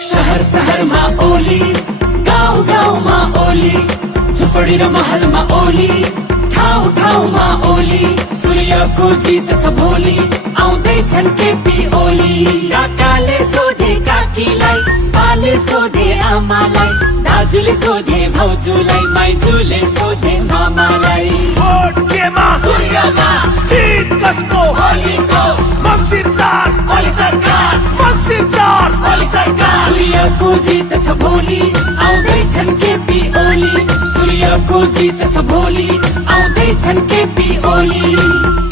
शहर शहरमा ओली, गाउँ गाउँमा ओली, झुपडी र महलमा ओली, ठाउँ ठाउँमा ओली। सूर्यको जित छ भोलि, आउँदैछन् केपी ओली। काकाले सोधे काकीलाई, बाले सोधे आमालाई, दाजुले सोधे भाउजूलाई, माइजूले सोधे मामालाई। भोट केमा सूर्यमा, जित कसको ओलीको, मङ्सिर 4 ओली सरकार, मङ्सिर 4 ओली सरकार। सूर्यको जित छ भोलि, आउँदैछन् केपी ओली। सूर्यको जित छ भोलि, आउँदैछन् केपी ओली।